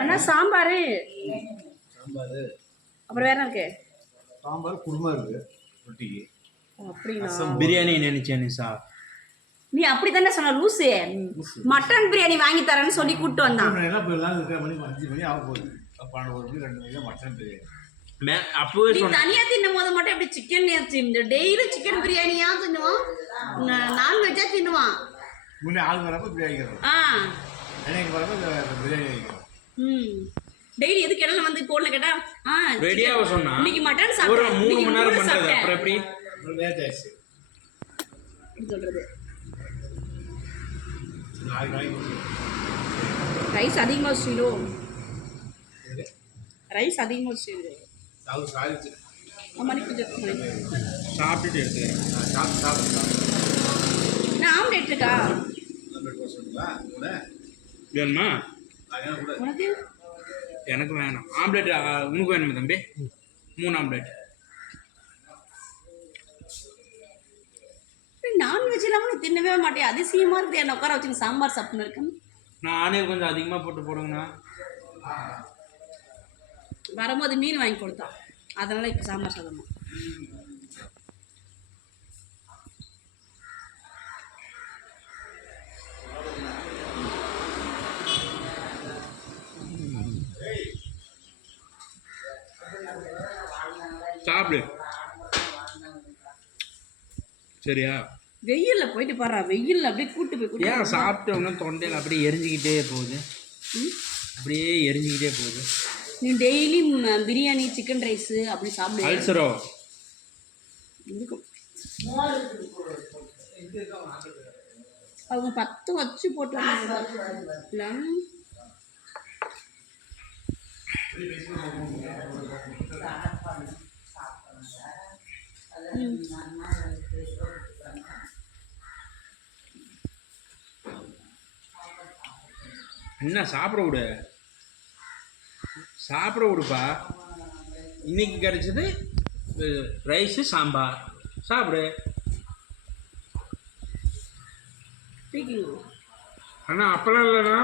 அண்ணா சாம்பார் சாம்பார் அப்புறம் வேற இருக்கு. சாம்பார் குருமா இருக்கு ரொட்டிக்கு. அப்படின்னா பிரியாணி நினைச்சேன் நிசா. நீ அப்படி தானே சொன்ன லூசு. மட்டன் பிரியாணி வாங்கி தரேன்னு சொல்லி கூப்பிட்டு வந்தான். எல்லாம் போயிடலாம் இருக்கிற மணி 5 மணி ஆக போகுது. 12 மணி 2 மணி மட்டன் பிரியாணி. அப்பவே நீ தனியா தின்னும் போது மட்டும் எப்படி சிக்கன் டெய்லி சிக்கன் பிரியாணியா தின்னுவான், நான்வெஜ்ஜா தின்னுவான். முன்னே ஆள் வரப்ப பிரியாணி வைக்கிறோம், எனக்கு வரப்ப பிரியாணி வைக்கிறோம். டெய்லி எதுக்கு இடையில வந்து போன்ல கேட்டா ரெடியாக சொன்னா இன்னைக்கு மட்டன் ஒரு சாப்பிட்டேன் 3 மணி நேரம் பண்றது. அப்புறம் எப்படி லேட் ஆயிடுச்சு சொல்றது. நாளைக்கு ரைஸ் அதிகமாக வச்சுடோ, ரைஸ் அதிகமாக வச்சுடு. சாப்பிட்டு மணி கொஞ்சம் சாப்பிட்டுட்டு எடுத்துக்கிறேன். நான் ஆம்லேட் இருக்கா வேணுமா? உனக்கு? எனக்கு வேணும் ஆம்லேட். உனக்கு வேணுமா தம்பி? 3 ஆம்லேட். நான்வெஜ் இல்லாமல் நீ தின்னவே மாட்டேன். அதிசயமா இருக்கு. என்ன உட்கார வச்சுங்க சாம்பார் சாப்பிட்டு இருக்கேன். நான் ஆனே கொஞ்சம் அதிகமாக போட்டு போடுங்கண்ணா. வரும்போது மீன் வாங்கி கொடுத்தான், அதனால இப்போ சாம்பார் சாதமா. சாப்பிடு சரியா? வெயில்ல போயிட்டு பாரு, வெயில்ல அப்படியே கூட்டு போய் ஏன் சாப்பிட்ட உடனே தொண்டையில் அப்படியே எரிஞ்சுக்கிட்டே போகுது, அப்படியே எரிஞ்சுக்கிட்டே போகுது. நீ டெய்லி பிரியாணி சிக்கன் ரைஸ் அப்படி சாப்பிடு. அல்சரோ இருக்கும். அவங்க 10 வச்சு போட்டு என்ன சாப்பிட விடு, சாப்பிட விடுப்பா. இன்னைக்கு கிடைச்சது ரைஸு சாம்பார், சாப்பிடு. அண்ணா அப்பெல்லாம் இல்லைண்ணா.